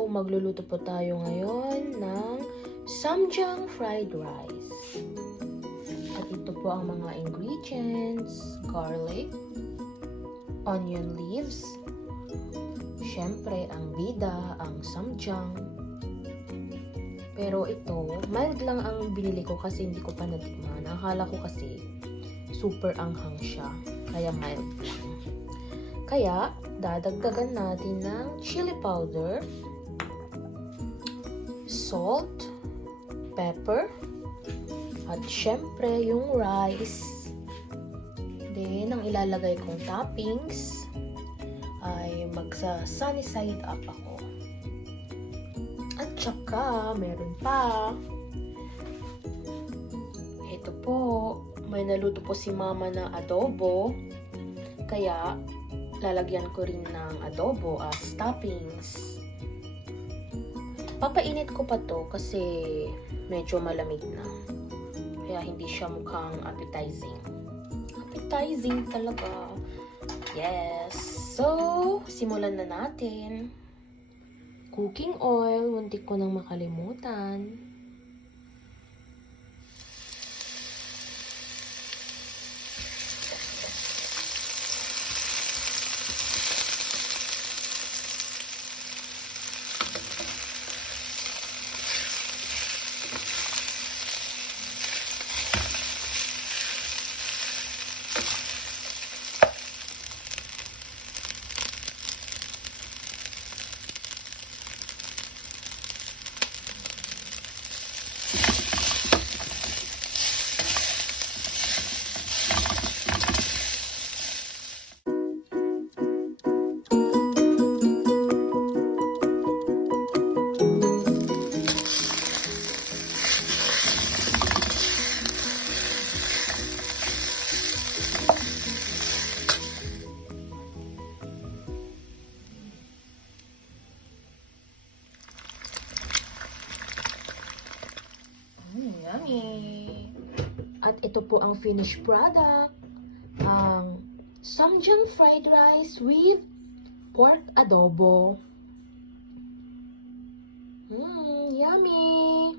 So, magluluto po tayo ngayon ng Ssamjang fried rice. At ito po ang mga ingredients: garlic, onion leaves, syempre ang bida, ang Ssamjang. Pero ito, mild lang ang binili ko kasi hindi ko pa natikman. Akala ko kasi super anghang siya, kaya mild lang. Kaya, dadagdagan natin ng chili powder, salt, pepper, at syempre yung rice. Then, ang ilalagay kong toppings ay magsa-sunny side up ako. At saka, meron pa. Ito po, may naluto po si mama na adobo. Kaya, lalagyan ko rin ng adobo as toppings. Papainit ko pa to kasi medyo malamig na. Kaya hindi siya mukhang appetizing. Appetizing talaga. Yes! So, simulan na natin. Cooking oil, muntik ko nang makalimutan. Yummy! At ito po ang finished product. Ang Ssamjang fried rice with pork adobo. Yummy!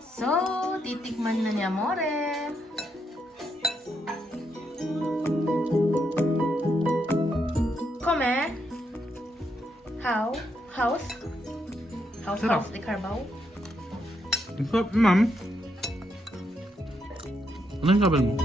So, titikman na ni Amore. Come? How's Sarap. the carbo? Ang sarap, ma'am. Anong sabi mo?